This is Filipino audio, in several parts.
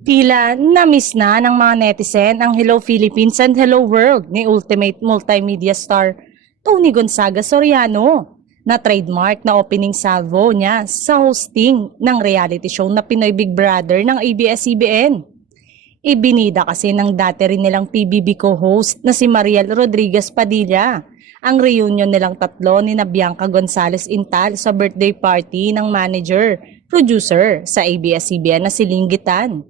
Tila na-miss na ng mga netizen ang Hello Philippines and Hello World ni Ultimate Multimedia Star Tony Gonzaga Soriano na trademark na opening salvo niya sa hosting ng reality show na Pinoy Big Brother ng ABS-CBN. Ibinida kasi ng dati rin nilang PBB co-host na si Mariel Rodriguez Padilla ang reunion nilang tatlo ni Bianca Gonzalez Intal sa birthday party ng manager, producer sa ABS-CBN na si Linggitan.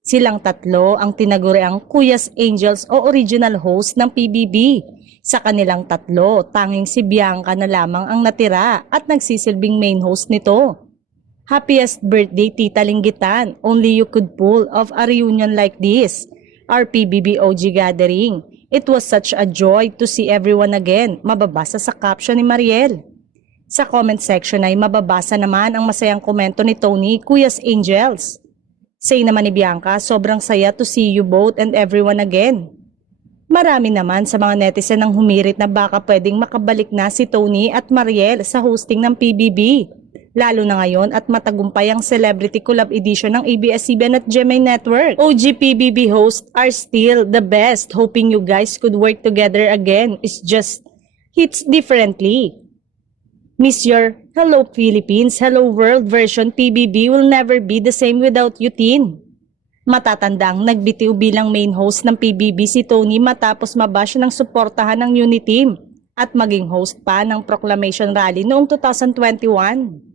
Silang tatlo ang tinaguriang Kuyas Angels o original host ng PBB. Sa kanilang tatlo, tanging si Bianca na lamang ang natira at nagsisilbing main host nito. Happiest birthday Tita Linggitan, only you could pull off a reunion like this. Our PBB OG gathering. It was such a joy to see everyone again, mababasa sa caption ni Mariel. Sa comment section ay mababasa naman ang masayang komento ni Tony, Kuyas Angels. Say naman ni Bianca, sobrang saya to see you both and everyone again. Marami naman sa mga netizen ang humirit na baka pwedeng makabalik na si Tony at Mariel sa hosting ng PBB. Lalo na ngayon at matagumpay ang Celebrity Collab Edition ng ABS-CBN at GMA Network. OG PBB hosts are still the best. Hoping you guys could work together again. It's just hits differently. Miss your Hello Philippines, Hello World version PBB will never be the same without you, Tin. Matatandang nagbitiw bilang main host ng PBB si Tony matapos mabash ng suportahan ng Unity Team at maging host pa ng Proclamation Rally noong 2021.